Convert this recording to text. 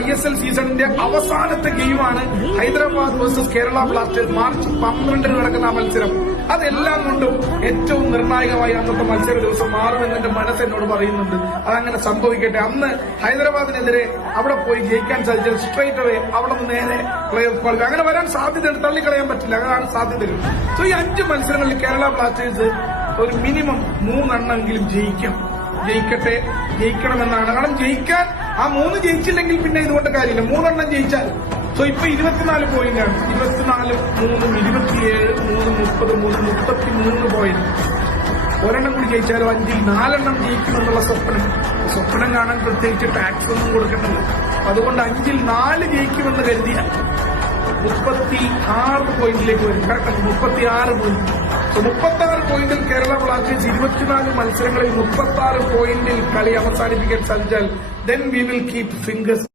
ISL സീസണിന്റെ അവസാനത്തെ ഗെയിമാണ് Hyderabad versus Kerala Blasters March 12 നടക്കുന്ന ആ മത്സരം. അതെല്ലാം കൊണ്ടും ഏറ്റവും നിർണായകമായി അന്നത്തെ മത്സര ദിവസം മാറുമെന്ന് എന്റെ മനസ്സ് എന്നോട് പറയുന്നുണ്ട്. അതങ്ങനെ സംഭവിക്കട്ടെ. അന്ന് ഹൈദരാബാദിനെതിരെ അവിടെ പോയി ജയിക്കാൻ സാധിച്ചാൽ സ്ട്രൈറ്റ് അവേ അവിടെ നിന്ന് നേരെ പ്ലേ ഓഫ് ക്വാളിഫൈ അങ്ങനെ വരാൻ സാധ്യതയുണ്ട്. തള്ളിക്കളയാൻ പറ്റില്ല. അങ്ങനെയാണ് സാധ്യതകൾ. സോ ഈ 5 മത്സരങ്ങളിൽ കേരള ബ്ലാസ്റ്റേഴ്സ് ഒരു മിനിമം 3 എണ്ണമെങ്കിലും ജയിക്കണമെന്നാണ്. കാരണം ജയിക്കാൻ ആ 3 ജയിച്ചില്ലെങ്കിൽ പിന്നെ ഇതുകൊണ്ട് കാര്യമില്ല. 3 എണ്ണം ജയിച്ചാൽ സോ ഇപ്പൊ 24 പോയിന്റാണ്. 24, 3, 27, 3, 30, 33 പോയിന്റ്. ഒരെണ്ണം കൂടി ജയിച്ചാലോ 5ൽ 4 എണ്ണം ജയിക്കുമെന്നുള്ള സ്വപ്നം കാണാൻ പ്രത്യേകിച്ച് ടാക്സ് ഒന്നും കൊടുക്കേണ്ടത്. അതുകൊണ്ട് 5ൽ 4 ജയിക്കുമെന്ന് കരുതിയാൽ 36 പോയിന്റിലേക്ക് വരും. Correct 36 point. 36 പോയിന്റിൽ കേരള ബ്ലാസ്റ്റേഴ്സ് 24 മത്സരങ്ങളിൽ 36 പോയിന്റിൽ കളി അവസാനിപ്പിക്കാൻ സാധിച്ചാൽ then we will keep fingers